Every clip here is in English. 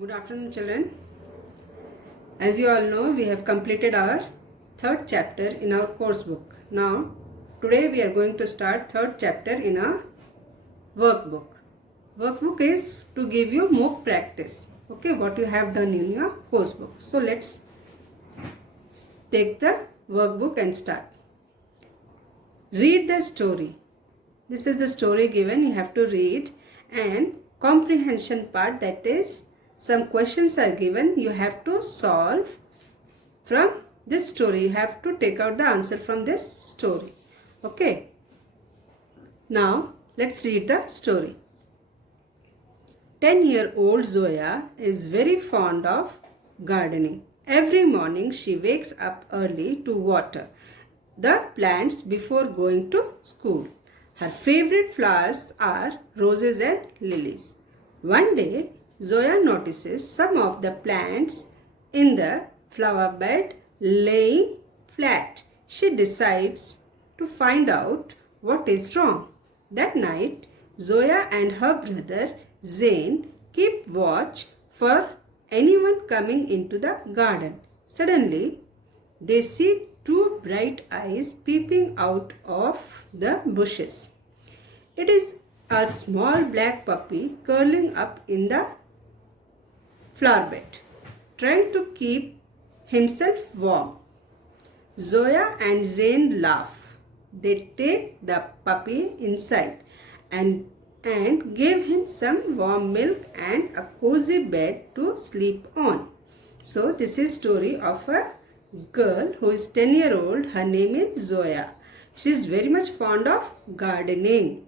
Good afternoon, children. As you all know, we have completed our third chapter in our course book. Now, today we are going to start third chapter in our workbook. Workbook is to give you mock practice. Okay, what you have done in your course book. So, let's take the workbook and start. Read the story. This is the story given. You have to read, and comprehension part, that is, some questions are given. You have to solve from this story. You have to take out the answer from this story. Okay. Now let's read the story. 10-year-old Zoya is very fond of gardening. Every morning she wakes up early to water the plants before going to school. Her favorite flowers are roses and lilies. One day, Zoya notices some of the plants in the flower bed laying flat. She decides to find out what is wrong. That night, Zoya and her brother Zain keep watch for anyone coming into the garden. Suddenly, they see two bright eyes peeping out of the bushes. It is a small black puppy curling up in the flower bed, trying to keep himself warm. Zoya and Zain laugh. They take the puppy inside and give him some warm milk and a cozy bed to sleep on. So this is story of a girl who is 10-year-old. Her name is Zoya. She is very much fond of gardening.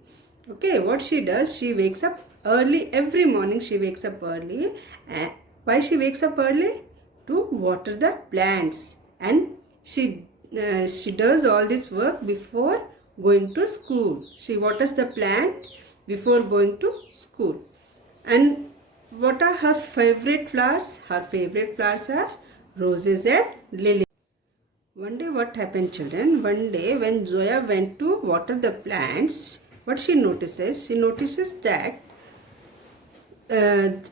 Okay, what she does, she wakes up early. Every morning she wakes up early. And why she wakes up early? To water the plants. And she does all this work before going to school. She waters the plant before going to school. And what are her favorite flowers? Her favorite flowers are roses and lilies. One day what happened, children? One day when Zoya went to water the plants, what she notices? She notices that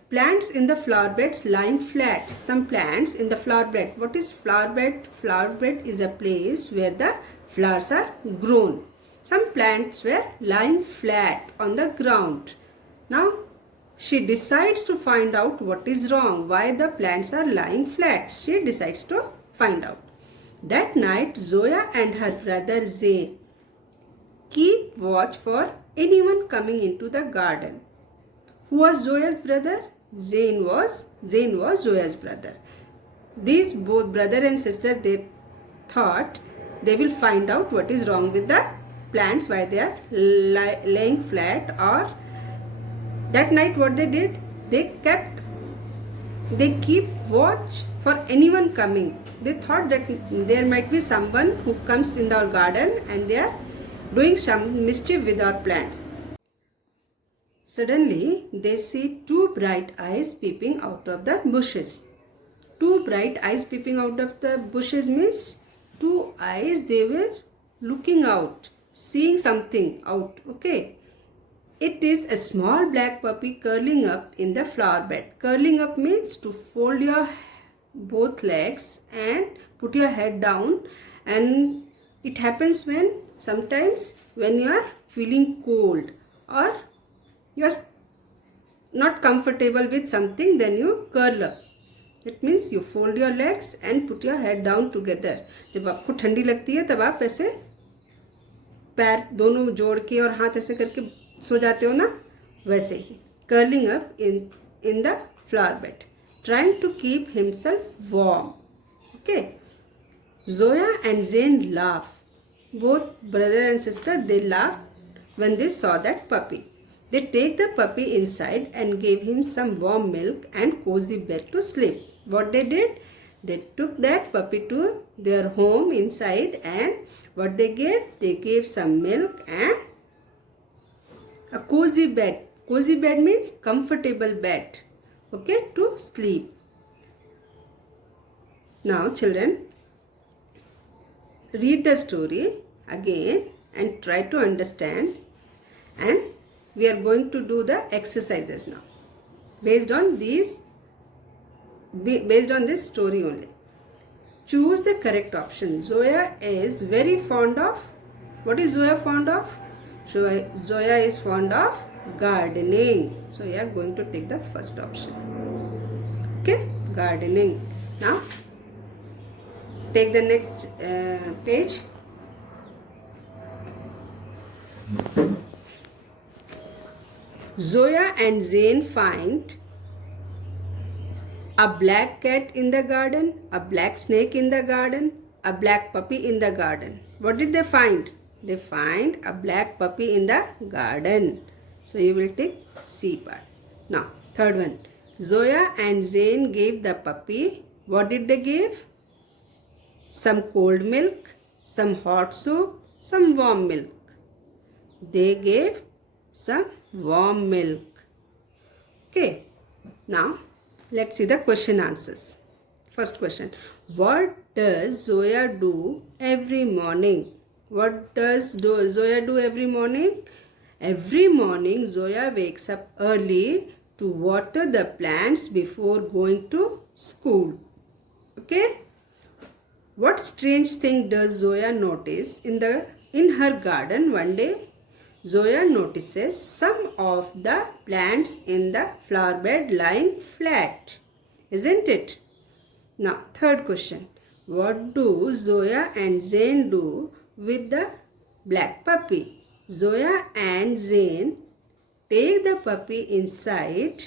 plants in the flower beds lying flat. Some plants in the flower bed. What is flower bed? Flower bed is a place where the flowers are grown. Some plants were lying flat on the ground. Now she decides to find out what is wrong, why the plants are lying flat. She decides to find out. That night, Zoya and her brother Zain keep watch for anyone coming into the garden. Who was Zoya's brother? Zain was Zoya's brother. These both brother and sister, they thought they will find out what is wrong with the plants, why they are laying flat. Or that night what they did, they keep watch for anyone coming. They thought that there might be someone who comes in our garden and they are doing some mischief with our plants. Suddenly, they see two bright eyes peeping out of the bushes. Two bright eyes peeping out of the bushes means two eyes, they were looking out, seeing something out. Okay. It is a small black puppy curling up in the flower bed. Curling up means to fold your both legs and put your head down. And it happens sometimes when you are feeling cold or you are not comfortable with something, then you curl up. It means you fold your legs and put your head down together. जब आपको ठंडी लगती है तब आप ऐसे पैर दोनों जोड़ के और हाथ ऐसे करके सो जाते हो ना, वैसे ही. Curling up in the flower bed, trying to keep himself warm. Okay. Zoya and Zain laugh. Both brother and sister, they laughed when they saw that puppy. They take the puppy inside and gave him some warm milk and cozy bed to sleep. What they did? They took that puppy to their home inside, and what they gave? They gave some milk and a cozy bed. Cozy bed means comfortable bed. Okay, to sleep. Now children, read the story again and try to understand, and we are going to do the exercises now. Based on these based on this story only. Choose the correct option. Zoya is very fond of, what is Zoya fond of? Zoya is fond of gardening. So you are going to take the first option. Okay, gardening. Now take the next page. Zoya and Zain find a black cat in the garden, a black snake in the garden, a black puppy in the garden. What did they find? They find a black puppy in the garden. So you will take C part. Now, third one. Zoya and Zain gave the puppy, what did they give? Some cold milk, some hot soup, some warm milk. They gave some warm milk. Okay. Now, let's see the question answers. First question. What does Zoya do every morning? What does Zoya do every morning? Every morning Zoya wakes up early to water the plants before going to school. Okay? What strange thing does Zoya notice in her garden one day? Zoya notices some of the plants in the flower bed lying flat. Isn't it? Now, third question. What do Zoya and Zain do with the black puppy? Zoya and Zain take the puppy inside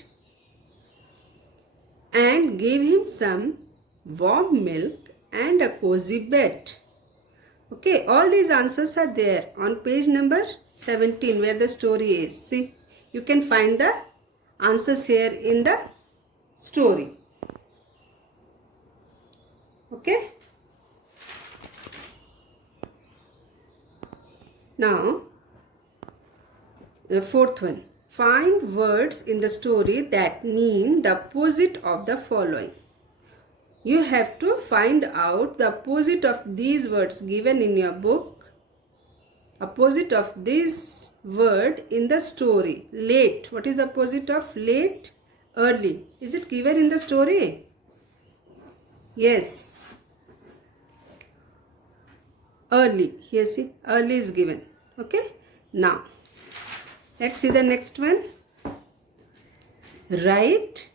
and give him some warm milk and a cozy bed. Okay, all these answers are there on page number 17 where the story is. See, you can find the answers here in the story. Okay. Now, the fourth one. Find words in the story that mean the opposite of the following. You have to find out the opposite of these words given in your book. Opposite of this word in the story. Late. What is the opposite of late? Early. Is it given in the story? Yes. Early. Here see, early is given. Okay. Now, let's see the next one. Right.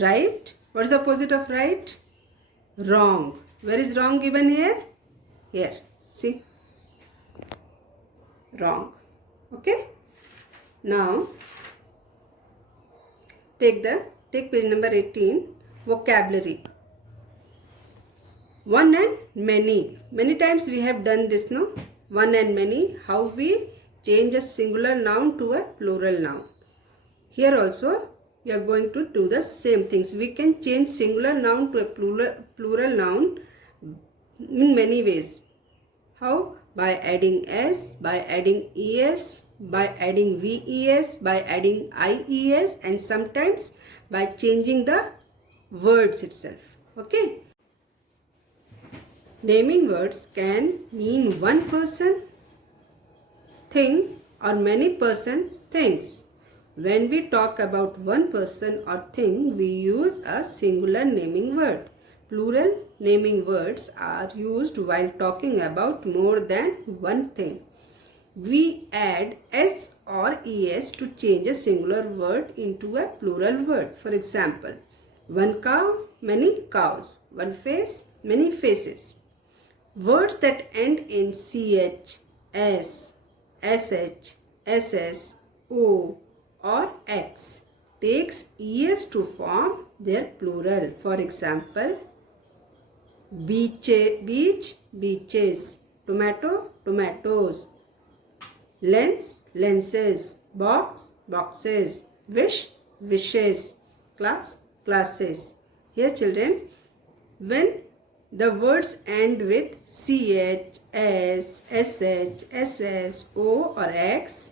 Right. What is the opposite of right? Wrong. Where is wrong given here? Here. See. Wrong. Okay. Now, take page number 18. Vocabulary. One and many. Many times we have done this, no? One and many. How we change a singular noun to a plural noun. Here also, we are going to do the same things. We can change singular noun to a plural noun in many ways. How? By adding s, by adding es, by adding ves, by adding ies, and sometimes by changing the words itself. Okay? Naming words can mean one person, thing, or many persons, things. When we talk about one person or thing, we use a singular naming word. Plural naming words are used while talking about more than one thing. We add s or es to change a singular word into a plural word. For example, one cow, many cows. One face, many faces. Words that end in ch, s, sh, ss, o, or x takes es to form their plural. For example, beach, beaches, tomato, tomatoes, lens, lenses, box, boxes, wish, wishes, class, classes. Here children, when the words end with ch, s, sh, ss, o or x,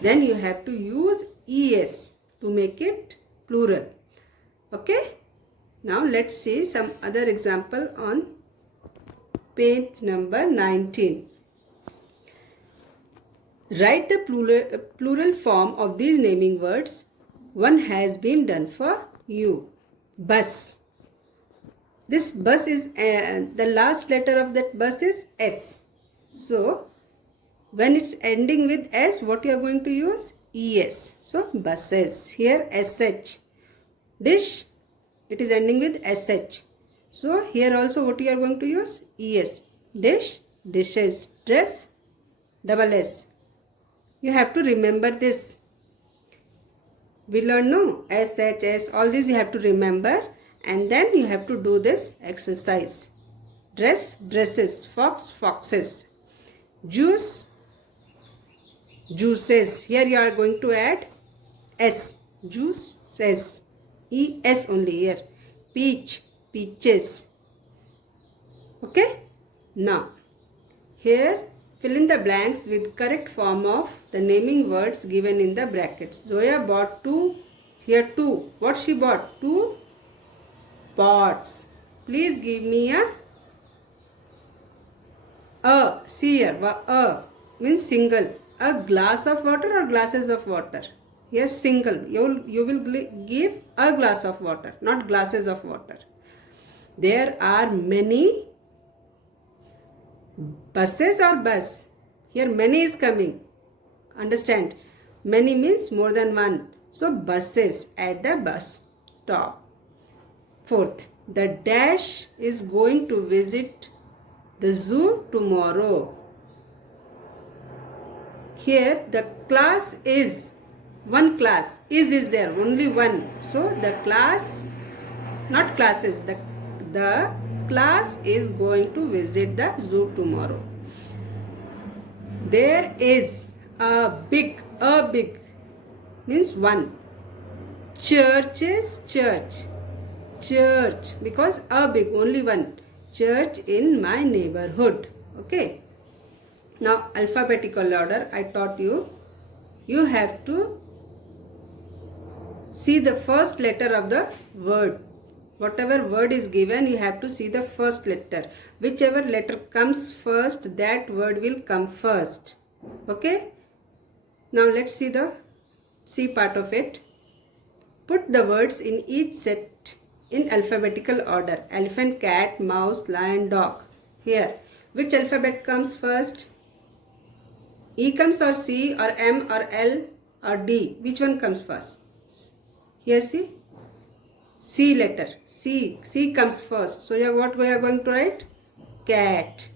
then you have to use es to make it plural. Okay? Now let's see some other example on page number 19. Write the plural form of these naming words. One has been done for U. Bus. This bus is, the last letter of that bus is S. So, when it's ending with S, what you are going to use? ES. So, buses. Here, SH. Dish, it is ending with SH. So, here also what you are going to use? ES. Dish, dishes. Dress, double S. You have to remember this. We learn no? S, H, S. All these you have to remember. And then you have to do this exercise. Dress, dresses. Fox, foxes. Juice, juices. Here you are going to add S. Juices. ES only here. Peach, peaches. Okay? Now, here fill in the blanks with correct form of the naming words given in the brackets. Zoya bought 2. Here 2. What she bought? 2 pots. Please give me a. See here. A means single. A glass of water or glasses of water? Yes, single. You will give a glass of water, not glasses of water. There are many buses or bus. Here many is coming. Understand? Many means more than one. So buses at the bus stop. Fourth, the dash is going to visit the zoo tomorrow. Here the class is one class. Is there only one. So the class, not classes, the class is going to visit the zoo tomorrow. There is a big means one. Church is church because a big, only one. Church in my neighborhood. Okay. Now alphabetical order I taught you. You have to see the first letter of the word. Whatever word is given, you have to see the first letter. Whichever letter comes first, that word will come first. Okay. Now let's see the C part of it. Put the words in each set in alphabetical order. Elephant, cat, mouse, lion, dog. Here, which alphabet comes first? E comes or C or M or L or D? Which one comes first? Here see. C letter. C comes first. So what we are going to write? Cat.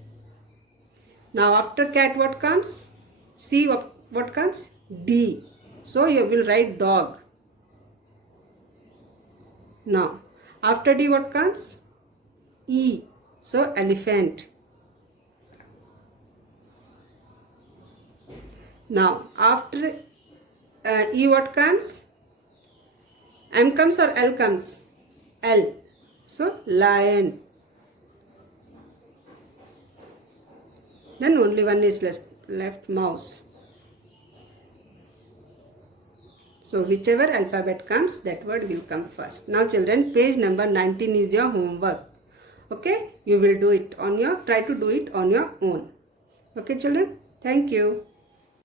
Now after cat what comes? C what comes? D. So you will write dog. Now after D what comes? E. So elephant. Now after E what comes? M comes or L comes? L. So lion. Then only one is left, mouse. So whichever alphabet comes, that word will come first. Now children, page number 19 is your homework. Okay, you will do it on your, try to do it on your own. Okay children, thank you.